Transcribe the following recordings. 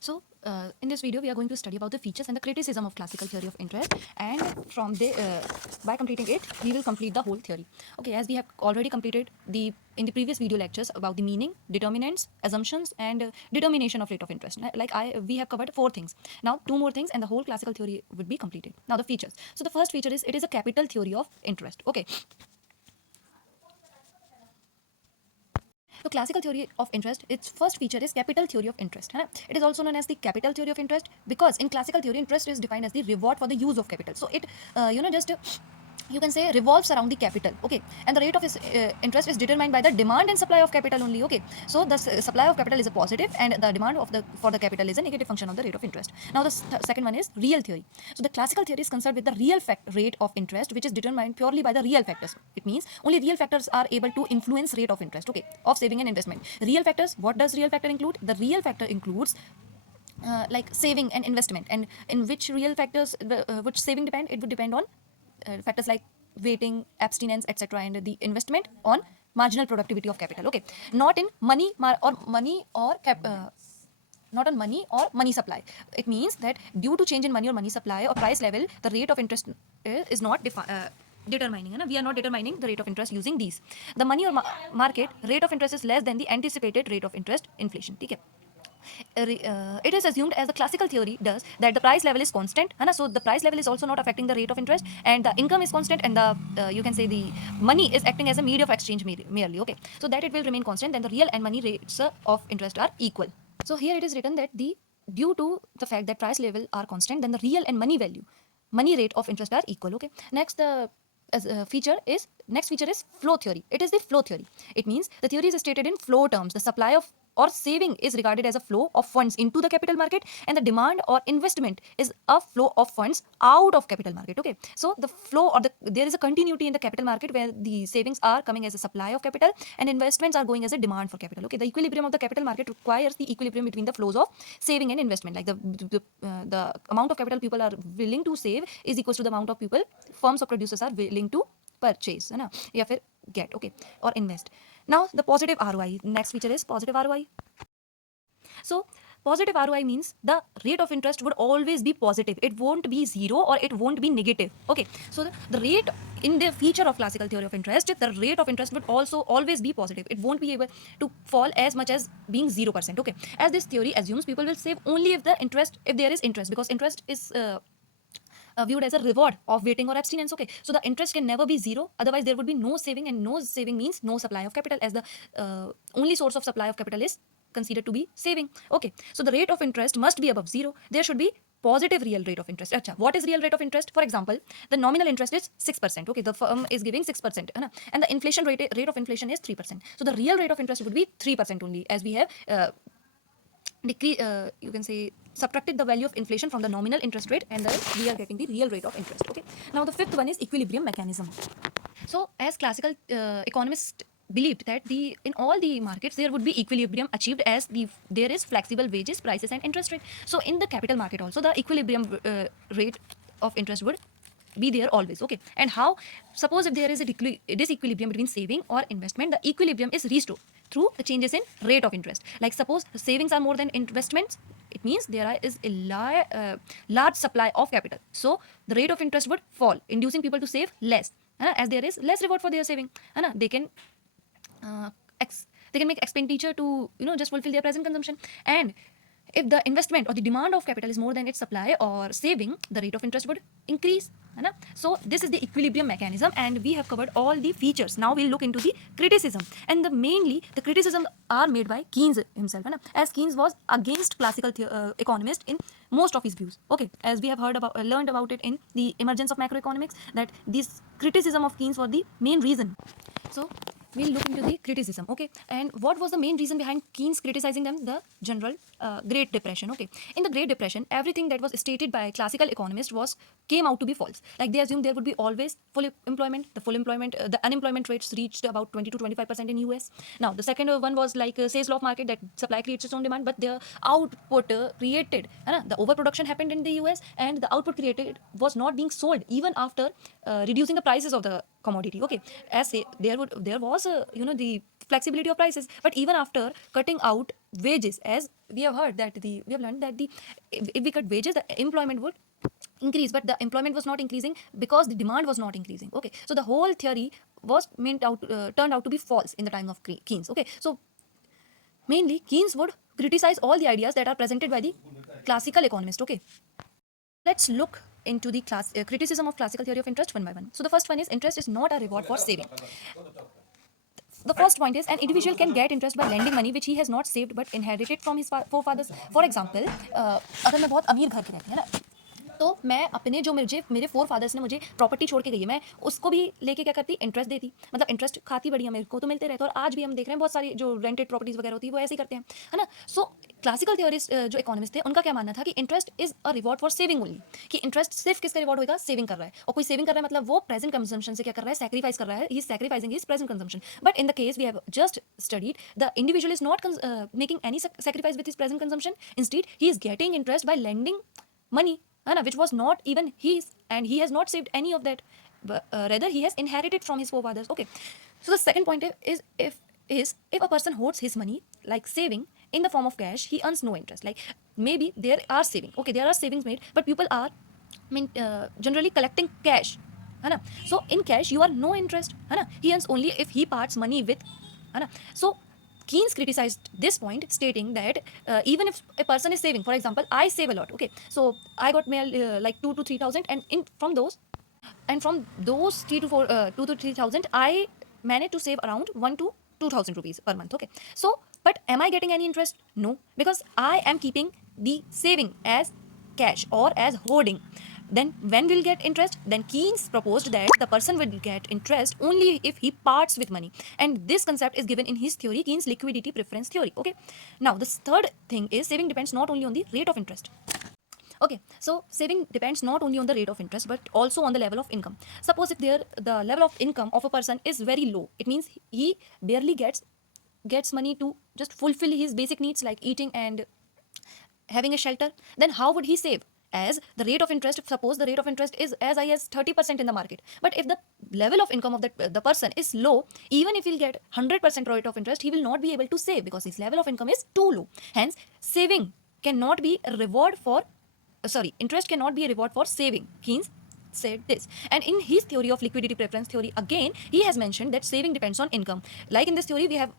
So in this video we are going to study about the features and the criticism of classical theory of interest, and from the by completing it we will complete the whole theory. Okay, as we have already completed the in the previous video lectures about the meaning, determinants, assumptions, and determination of rate of interest. We have covered 4 things. Now 2 more things and the whole classical theory would be completed. Now the features. So the first feature is it is a capital theory of interest. Okay, so classical theory of interest, its first feature is capital theory of interest. है ना? It is also known as the capital theory of interest because in classical theory, interest is defined as the reward for the use of capital. So it, just you can say revolves around the capital. Okay, and the rate of interest is determined by the demand and supply of capital only. Okay, so the supply of capital is a positive and the demand of the for the capital is a negative function of the rate of interest. Now the second one is real theory. So the classical theory is concerned with the real rate of interest, which is determined purely by the real factors. It means only real factors are able to influence rate of interest. Okay, of saving and investment. Real factors. What does real factor include? The real factor includes like saving and investment, and in which real factors which saving depend, it would depend on factors like waiting, abstinence, etc., and the investment on marginal productivity of capital. Okay, not in money or not on money or money supply. It means that due to change in money or money supply or price level, the rate of interest is not determining. We are not determining the rate of interest using these. The money or market rate of interest is less than the anticipated rate of interest inflation. ठीक है. It is assumed, as the classical theory does, that the price level is constant, है ना? So the price level is also not affecting the rate of interest, and the income is constant, and the you can say the money is acting as a medium of exchange merely. Okay, so that it will remain constant, then the real and money rates of interest are equal. So here it is written that due to the fact that price level are constant, then the real and money rate of interest are equal. Okay, next the next feature is flow theory. It is the flow theory. It means the theory is stated in flow terms. The supply of or saving is regarded as a flow of funds into the capital market, and the demand or investment is a flow of funds out of capital market. Okay, so the flow or there is a continuity in the capital market where the savings are coming as a supply of capital and investments are going as a demand for capital. Okay, the equilibrium of the capital market requires the equilibrium between the flows of saving and investment. Like the amount of capital people are willing to save is equals to the amount of people firms or producers are willing to purchase, है ना, या फिर gate. Okay, और invest. Now the positive ROI. Next feature is positive ROI. So positive ROI means the rate of interest would always be positive. It won't be zero or it won't be negative. Okay, so the rate in the feature of classical theory of interest, the rate of interest would also always be positive. It won't be able to fall as much as being 0%. Okay, as this theory assumes people will save only if there is interest, because interest is viewed as a reward of waiting or abstinence. Okay, so the interest can never be zero, otherwise there would be no saving, and no saving means no supply of capital, as the only source of supply of capital is considered to be saving. Okay, so the rate of interest must be above zero. There should be positive real rate of interest. Achha, what is real rate of interest? For example, the nominal interest is 6%. Okay, the firm is giving 6%, and the inflation rate of inflation is 3%. So the real rate of interest would be 3% only, as we have you can say subtracted the value of inflation from the nominal interest rate, and then we are getting the real rate of interest. Okay, now the fifth one is equilibrium mechanism. So as classical economists believed that in all the markets there would be equilibrium achieved as there is flexible wages, prices, and interest rate. So in the capital market also the equilibrium rate of interest would be there always. Okay, and how? Suppose if there is a disequilibrium between saving or investment, the equilibrium is restored through the changes in rate of interest. Like suppose savings are more than investments, it means there is a large supply of capital, so the rate of interest would fall, inducing people to save less, as there is less reward for their saving. They can they can make expenditure to just fulfill their present consumption. And if the investment or the demand of capital is more than its supply or saving, the rate of interest would increase. So this is the equilibrium mechanism, and we have covered all the features. Now we'll look into the criticism, and mainly the criticism are made by Keynes himself, as Keynes was against classical economist in most of his views. Okay, as we have learned about it in the emergence of macroeconomics, that this criticism of Keynes was the main reason. So we'll look into the criticism. Okay, and what was the main reason behind Keynes criticizing them? The general Great Depression. Okay, in the Great Depression, everything that was stated by classical economists came out to be false. Like they assumed there would be always full employment. The unemployment rates reached about 20 to 25% in US. Now the second one was like sales law of market, that supply creates its own demand, but the output created, the overproduction happened in the US, and the output created was not being sold even after reducing the prices of the commodity. Okay, as say there was the flexibility of prices, but even after cutting out wages, as we have learned that the if we cut wages, the employment would increase, but the employment was not increasing because the demand was not increasing. Okay, so the whole theory was turned out to be false in the time of Keynes. Okay, so mainly Keynes would criticize all the ideas that are presented by the classical economist. Okay, let's look into the criticism of classical theory of interest one by one. So the first one is interest is not a reward for saving. The first point is an individual can get interest by lending money which he has not saved but inherited from his forefathers. For example, अगर मैं बहुत अमीर घर की रहती है ना, तो मैं अपने जो मेरे फोर फादर्स ने मुझे प्रॉपर्टी छोड़ के गई है, मैं उसको भी लेके क्या करती, इंटरेस्ट देती, मतलब इंटरेस्ट खाती बढ़िया, मेरे को तो मिलते रहते। और आज भी हम देख रहे हैं बहुत सारी जो रेंटेड प्रॉपर्टीज वगैरह होती है वो ऐसे ही करते हैं, है ना। सो क्लासिकल थियोरिस्ट जो इकोनॉमिस्ट थे उनका क्या मानना था कि interest is a reward for saving only, कि इंटरेस्ट सिर्फ किसका रिवॉर्ड होगा, सेविंग कर रहा है। और कोई सेविंग कर रहा है मतलब वो प्रेजेंट कंजम्पशन से क्या कर रहा है, सैक्रिफाइस कर रहा है, he is sacrificing his present consumption. But in the case we have just studied, the individual is not making any sacrifice with his present consumption, instead he is getting interest by lending money, which was not even his, and he has not saved any of that, but rather he has inherited from his forefathers. Okay, so the second point is if a person hoards his money, like saving in the form of cash, he earns no interest. Like maybe there are saving, okay, there are savings made, but people are generally collecting cash, है ना. So in cash you are no interest, है ना. He earns only if he parts money with, है ना. So Keynes criticized this point, stating that even if a person is saving, for example, I save a lot, okay, so I got mail like 2 to 3,000, and from those 3 to 4 2 to 3,000, I managed to save around 1 to 2,000 rupees per month. Okay, so but am I getting any interest? No, because I am keeping the saving as cash or as hoarding. Then when will get interest? Then Keynes proposed that the person will get interest only if he parts with money, and this concept is given in his theory, Keynes liquidity preference theory. Okay, now the third thing is saving depends not only on the rate of interest. Okay, so saving depends not only on the rate of interest but also on the level of income. Suppose if the level of income of a person is very low, it means he barely gets money to just fulfill his basic needs like eating and having a shelter. Then how would he save? As the rate of interest, suppose the rate of interest is as high as 30% in the market, but if the level of income of the person is low, even if he'll get 100% rate of interest, he will not be able to save because his level of income is too low. Hence saving cannot be a reward for interest cannot be a reward for saving. Keynes said this, and in his theory of liquidity preference theory, again he has mentioned that saving depends on income. Like in this theory we have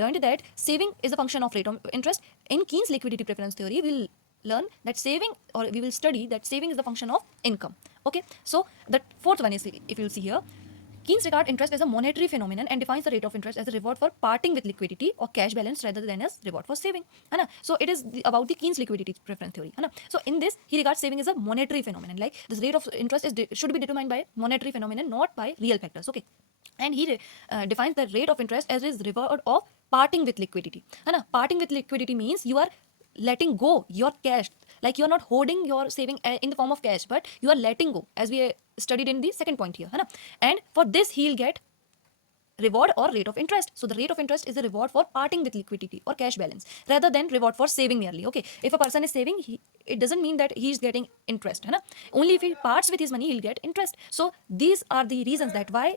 learned that saving is a function of rate of interest. In Keynes liquidity preference theory we'll learn that saving, or we will study that saving is the function of income. Okay, so the fourth one is, if you'll see here, Keynes regards interest as a monetary phenomenon and defines the rate of interest as a reward for parting with liquidity or cash balance rather than as reward for saving. है ना? So it is about the Keynes liquidity preference theory. है ना? So in this he regards saving as a monetary phenomenon. Like this rate of interest should be determined by monetary phenomenon, not by real factors. Okay, and he defines the rate of interest as his reward of parting with liquidity. है ना? Parting with liquidity means you are letting go your cash, like you are not holding your saving in the form of cash, but you are letting go, as we studied in the second point here, है ना? And for this he'll get reward or rate of interest. So the rate of interest is a reward for parting with liquidity or cash balance rather than reward for saving merely. Okay, if a person is saving, it doesn't mean that he is getting interest, है ना? Only if he parts with his money he'll get interest. So these are the reasons that why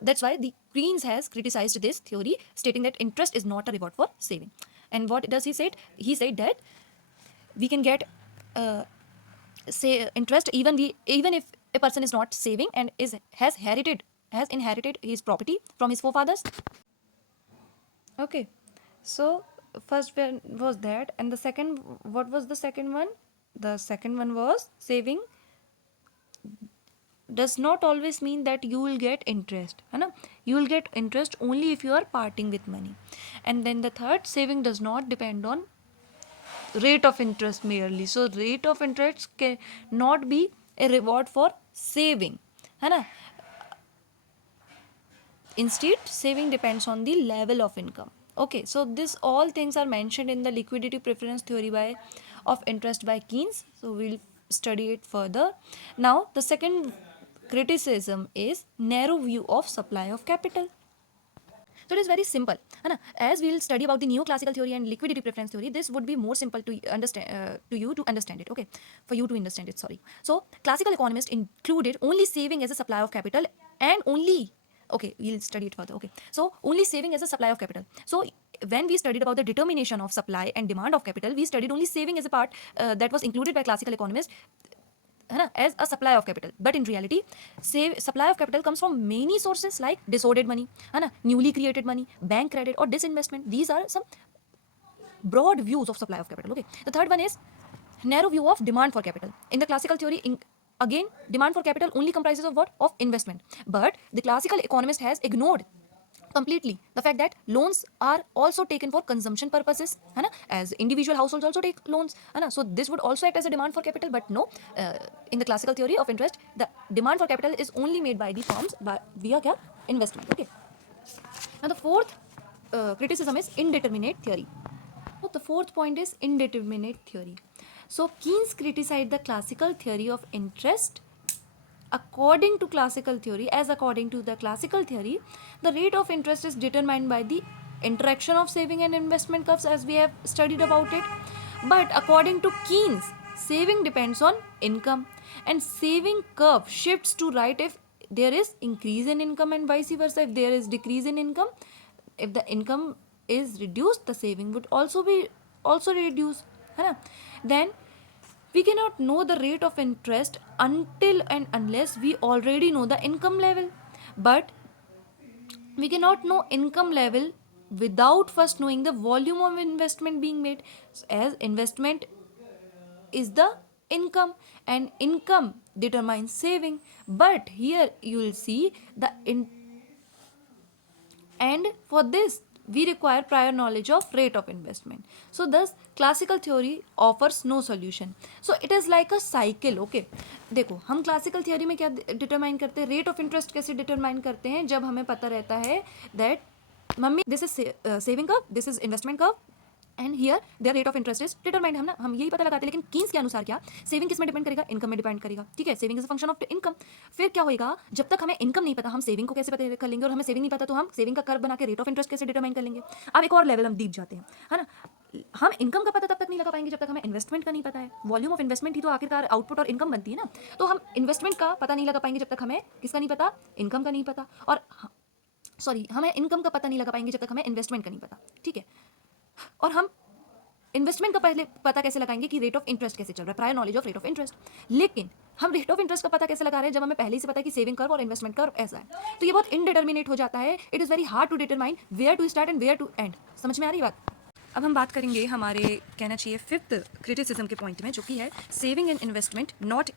that's why the Keynes has criticized this theory, stating that interest is not a reward for saving. And what does he say? He said that we can get say interest even if a person is not saving and has inherited his property from his forefathers. Okay, so first one was that, and the second, what was the second one? The second one was saving does not always mean that you will get interest, है ना? You will get interest only if you are parting with money. And then the third, saving does not depend on rate of interest merely. So rate of interest cannot be a reward for saving, है ना? Instead, saving depends on the level of income. Okay, so this all things are mentioned in the liquidity preference theory of interest by Keynes. So we'll study it further. Now the second criticism is narrow view of supply of capital. So it is very simple, है ना? As we will study about the neoclassical theory and liquidity preference theory, this would be more simple to understand to you to understand it. Okay, for you to understand it. Sorry. So classical economists included only saving as a supply of capital, and only, okay, we'll study it further. Okay, so only saving as a supply of capital. So when we studied about the determination of supply and demand of capital, we studied only saving as a part that was included by classical economists, है ना, as a supply of capital. But in reality, supply of capital comes from many sources like disordered money, है ना, newly created money, bank credit or disinvestment. These are some broad views of supply of capital. Okay, the third one is narrow view of demand for capital. In the classical theory, again, demand for capital only comprises of what? Of investment. But the classical economist has ignored completely the fact that loans are also taken for consumption purposes, है ना, as individual households also take loans, है ना, so this would also act as a demand for capital. But no, in the classical theory of interest, the demand for capital is only made by the firms via क्या? Investment. Okay, now the fourth criticism is indeterminate theory. So the fourth point is indeterminate theory. So Keynes criticized the classical theory of interest. According to the classical theory, the rate of interest is determined by the interaction of saving and investment curves, as we have studied about it. But according to Keynes, saving depends on income, and saving curve shifts to right if there is increase in income, and vice versa if there is decrease in income. If the income is reduced, the saving would also reduce, है ना. Then we cannot know the rate of interest until and unless we already know the income level. But we cannot know income level without first knowing the volume of investment being made, as investment is the income and income determines saving. But here you will see and for this we require prior knowledge of rate of investment. So thus classical theory offers no solution. So it is like a cycle. Okay, देखो हम classical theory में क्या determine करते हैं, rate of interest कैसे determine करते हैं, जब हमें पता रहता है that mummy this is saving curve, this is investment curve, and here there rate of interest is determined. हम यही पता लगाते हैं. लेकिन कीन्स के अनुसार क्या, सेविंग किस में डिपेंड करेगा, इनकम में डिपेंड करेगा. ठीक है, saving is a function of income. फिर क्या होगा, जब तक हमें इनकम नहीं पता हम सेविंग को कैसे पता कर लेंगे, और हमें सेविंग नहीं पता तो हम सेविंग का कर्व बना के रेट ऑफ इंटरेस्ट कैसे डिटरमाइन कर लेंगे. अब एक और लेवल हम डीप जाते हैं, है ना. हम इनकम का पता तब तक नहीं लगा पाएंगे जब तक हमें इन्वेस्टमेंट का नहीं पता है. वॉल्यूम ऑफ इन्वेस्टमेंट ही तो आखिरकार आउटपुट और इनकम बनती है ना. तो हम इन्वेस्टमेंट का पता नहीं लगा पाएंगे जब तक हमें किसका नहीं पता, इनकम का नहीं पता. और हमें इनकम का पता नहीं लगा पाएंगे जब तक हमें इन्वेस्टमेंट का नहीं पता. ठीक है, और हम इन्वेस्टमेंट का पहले पता कैसे लगाएंगे कि रेट ऑफ इंटरेस्ट कैसे चल रहा है, prior knowledge of rate of interest. लेकिन हम रेट ऑफ इंटरेस्ट का पता कैसे लगा रहे हैं जब हमें पहले ही से पता है कि सेविंग कर्व और इन्वेस्टमेंट कर्व ऐसा है. तो ये बहुत इनडिटर्मिनेट हो जाता है. It is very hard to determine where to start and where to end. समझ में आ रही बात. अब हम बात करेंगे हमारे कहना चाहिए फिफ्थ क्रिटिसिज्म के पॉइंट में, जो कि है सेविंग एंड इन्वेस्टमेंट नॉट,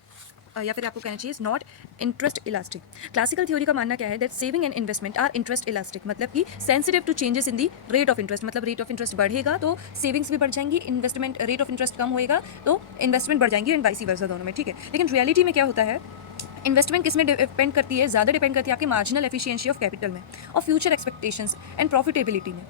या फिर आपको कहना चाहिए not interest elastic. Classical theory का मानना क्या है, that saving and investment are interest elastic, मतलब कि sensitive to changes in the rate of interest. मतलब रेट ऑफ इंटरेस्ट बढ़ेगा तो सेविंग्स भी बढ़ जाएंगी, इन्वेस्टमेंट रेट ऑफ इंटरेस्ट कम होएगा तो इन्वेस्टमेंट बढ़ जाएंगी, एंड वाइस वर्सा दोनों में. ठीक है, लेकिन रियलिटी में क्या होता है, इन्वेस्टमेंट किस में डिपेंड करती है, ज़्यादा डिपेंड करती है आपके मार्जिनल एफिशिएंसी ऑफ कैपिटल में और फ्यूचर एक्सपेक्टेशंस एंड प्रॉफिटेबिलिटी में,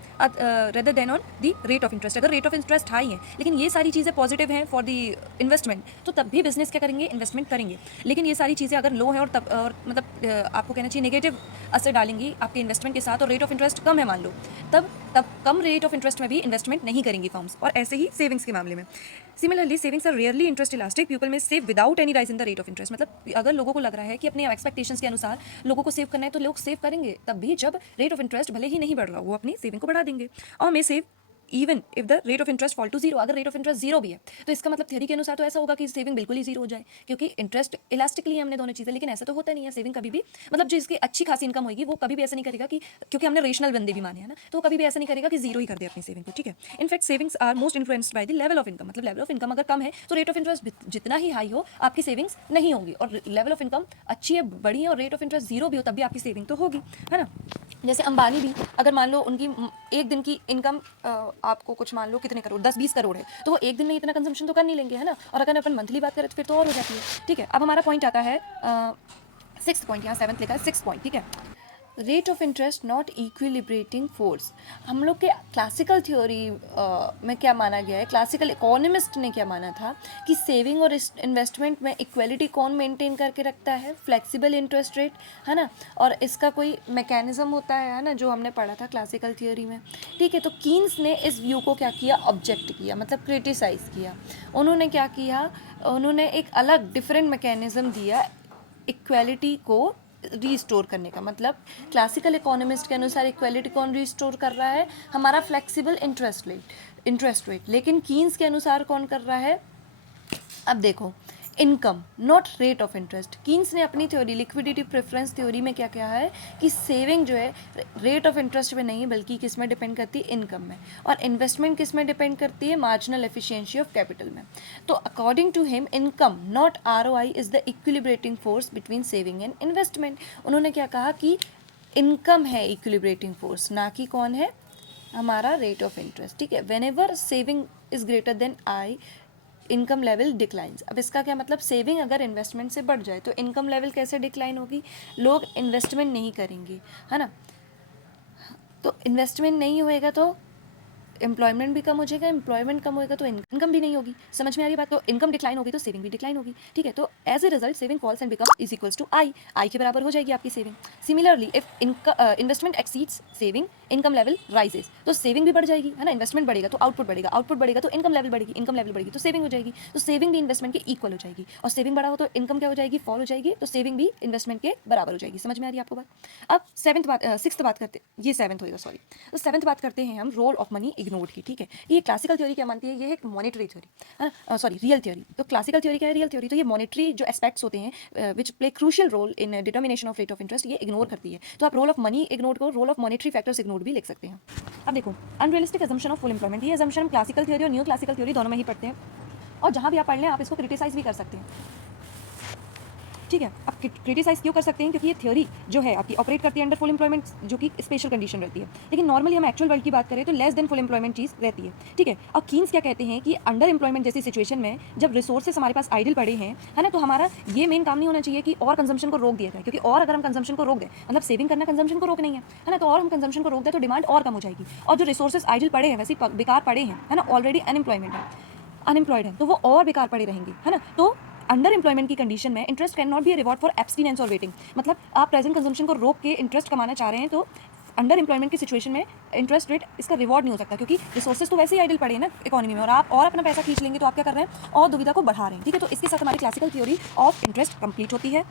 rather than on the rate of interest. अगर रेट ऑफ इंटरेस्ट हाई है लेकिन ये सारी चीज़ें पॉजिटिव हैं फॉर दी इन्वेस्टमेंट, तो तब भी बिजनेस क्या करेंगे, इन्वेस्टमेंट करेंगे. लेकिन ये सारी चीज़ें अगर लो है और मतलब आपको कहना चाहिए नेगेटिव असर डालेंगी आपके इन्वेस्टमेंट के साथ, और रेट ऑफ इंटरेस्ट कम है मान लो, तब कम रेट ऑफ इंटरेस्ट में भी इन्वेस्टमेंट नहीं करेंगी फर्म्स. और ऐसे ही सेविंग्स के मामले में similarly savings are rarely interest elastic. People may save without any rise in the rate of interest. मतलब अगर लोगों को लग रहा है कि अपने एक्सपेक्टेशंस के अनुसार लोगों को सेव करना है तो लोग सेव करेंगे, तब भी जब रेट ऑफ इंटरेस्ट भले ही नहीं बढ़ रहा वो अपनी सेविंग को बढ़ा देंगे. और may save even if the rate of interest fall to zero. अगर रेट ऑफ इंटरेस्ट जीरो भी है तो इसका मतलब थ्योरी के अनुसार तो ऐसा होगा कि सेविंग बिल्कुल ही जीरो हो जाए, क्योंकि इंटरेस्ट इलास्टिकली हमने दोनों चीज़ें. लेकिन ऐसा तो होता नहीं है. सेविंग कभी भी मतलब जो इसकी अच्छी खासी इनकम होगी वो कभी भी ऐसा नहीं करेगा कि, क्योंकि हमने रेशनल बंदे भी माने हैं ना, तो वो कभी भी ऐसा नहीं करेगा कि जीरो ही कर दे अपनी सेविंग को. ठीक है, in fact savings are most influenced by the level of income. मतलब लेवल ऑफ इनकम अगर कम है तो रेट ऑफ इंटरेस्ट जितना ही हाई हो आपकी सेविंग्स नहीं होगी, और लेवल ऑफ इनकम अच्छी है, बड़ी है, और रेट ऑफ इंटरेस्ट जीरो भी हो तब भी आपकी सेविंग तो होगी, है ना. जैसे अंबानी भी अगर मान लो उनकी एक दिन की इनकम आपको कुछ मान लो कितने करोड़, 10-20 करोड़ है, तो वो एक दिन में इतना कंजम्पशन तो कर नहीं लेंगे, है ना. और अगर अपन मंथली बात करें तो फिर तो और हो जाती है. ठीक है, अब हमारा पॉइंट आता है 6th पॉइंट. यहाँ 7th लिखा है, 6th पॉइंट. ठीक है, rate of interest not equilibrating force. हम लोग के क्लासिकल थ्योरी में क्या माना गया है, क्लासिकल इकोनॉमिस्ट ने क्या माना था कि सेविंग और इन्वेस्टमेंट में इक्वलिटी कौन मेंटेन करके रखता है, फ्लेक्सिबल इंटरेस्ट रेट, है ना. और इसका कोई मैकेनिज्म होता है ना, जो हमने पढ़ा था क्लासिकल थ्योरी में. ठीक है, तो कीन्स ने इस व्यू को क्या किया, ऑब्जेक्ट किया, मतलब क्रिटिसाइज़ किया. उन्होंने क्या किया, उन्होंने एक अलग डिफरेंट मैकेनिज्म दिया इक्वलिटी को रीस्टोर करने का मतलब क्लासिकल इकोनॉमिस्ट के अनुसार इक्वालिटी कौन रीस्टोर कर रहा है, हमारा फ्लेक्सिबल इंटरेस्ट रेट। लेकिन कीन्स के अनुसार कौन कर रहा है, अब देखो, income not rate of interest. Keynes ने अपनी थ्योरी लिक्विडिटी प्रेफरेंस थ्योरी में क्या कहा है कि सेविंग जो है रेट ऑफ इंटरेस्ट में नहीं बल्कि किस में डिपेंड करती है, इनकम में, और इन्वेस्टमेंट किस में डिपेंड करती है, मार्जिनल एफिशिएंसी ऑफ कैपिटल में। तो according to him income not ROI is the equilibrating force between saving and investment. उन्होंने क्या कहा कि इनकम है इक्विलिब्रेटिंग फोर्स, ना कि कौन है, हमारा रेट ऑफ इंटरेस्ट। ठीक है, whenever saving is greater than I income level declines. अब इसका क्या मतलब, सेविंग अगर इन्वेस्टमेंट से बढ़ जाए तो इनकम लेवल कैसे डिक्लाइन होगी, लोग इन्वेस्टमेंट नहीं करेंगे, है ना। तो इन्वेस्टमेंट नहीं होएगा तो एम्प्लॉयमेंट भी कम हो जाएगा, एम्प्लॉयमेंट कम होएगा तो इनकम भी नहीं होगी। समझ में आ रही बात, तो इनकम डिक्लाइन होगी तो सेविंग भी डिक्लाइन होगी। ठीक है, तो as a result saving falls and become is equals to I के बराबर हो जाएगी आपकी saving. Similarly if investment exceeds saving income level rises, तो सेविंग भी बढ़ जाएगी, है ना। इन्वेस्टमेंट बढ़ेगा तो आउटपुट बढ़ेगा, आउटपुट बढ़ेगा तो इनकम लेवल बढ़ेगी, इनकम लेवल बढ़ेगी तो सेविंग हो जाएगी, तो सेविंग भी इन्वेस्टमेंट के इक्वल हो जाएगी, और सेविंग बढ़ा हो तो इनकम क्या हो जाएगी, फॉल हो जाएगी, तो सेविंग भी इन्वेस्टमेंट के बराबर हो जाएगी। समझ में आ रही है आपको बात। अब सिक्स्थ बात करते, ये सेवन्थ होएगा सॉरी, तो सेवन्थ बात करते हैं हम रोल ऑफ मनी इग्नोर्ड की। ठीक है, ये क्लासिकल थ्योरी क्या मानती है, ये है एक मॉनेटरी थ्योरी, है ना, सॉरी रियल थ्योरी। तो क्लासिकल थ्योरी क्या है, रियल थ्योरी। तो ये मॉनेटरी जो एस्पेक्ट्स होते हैं which play crucial role in determination of rate of interest, ये इग्नोर करती है। तो आप रोल ऑफ मनी इग्नोर को role of monetary factors ignore भी लिख सकते हैं। अब देखो, unrealistic assumption of full employment, ये अजम्पशन हम क्लासिकल थ्योरी और न्यू क्लासिकल थ्योरी दोनों में ही पढ़ते हैं, और जहाँ भी आप पढ़ लें आप इसको क्रिटिसाइज भी कर सकते हैं। ठीक है, आप क्रिटिसाइज क्यों कर सकते हैं, क्योंकि ये थ्योरी जो है आपकी ऑपरेट करती है अंडर फुल एम्प्लॉयमेंट, जो कि स्पेशल कंडीशन रहती है। लेकिन नॉर्मली हम एक्चुअल वर्ल्ड की बात करें तो लेस देन फुल एम्प्लॉयमेंट चीज़ रहती है। ठीक है, अब कीन्स क्या कहते हैं कि अंडर एम्प्लॉयमेंट जैसी सिचुएशन में जब रिसोर्सेज हमारे पास आइडल पड़े हैं, है ना, तो हमारा ये मेन काम नहीं होना चाहिए कि और कंजम्पशन को रोक दिया जाए, क्योंकि और अगर हम कंजम्पशन को रोक दें, मतलब सेविंग करना कंजम्पशन को रोक नहीं है ना, तो और हम कंजम्पशन को रोक दें तो डिमांड और कम हो जाएगी, और जो रिसोर्सेज आइडल पड़े हैं वैसे बेकार पड़े हैं, है ना, ऑलरेडी अनएम्प्लॉयड है, तो वो और बेकार पड़े रहेंगे, है ना। तो अंडर एम्प्लॉयमेंट की कंडीशन में interest can not be reward for एब्सटीनेंस और वेटिंग, मतलब आप प्रेजेंट कंजम्पशन को रोक के इंटरेस्ट कमाना चाह रहे हैं, तो अंडर एम्प्लॉयमेंट की सिचुएशन में इंटरेस्ट रेट इसका रिवॉर्ड नहीं हो सकता, क्योंकि रिसोर्सेज तो वैसे ही आइडल पड़े हैं ना इकोनॉमी में, और आप और अपना पैसा खींच लेंगे तो आप क्या कर रहे हैं, और दुविधा को बढ़ा रहे हैं। ठीक है, तो इसके साथ हमारी classical theory of interest complete होती है।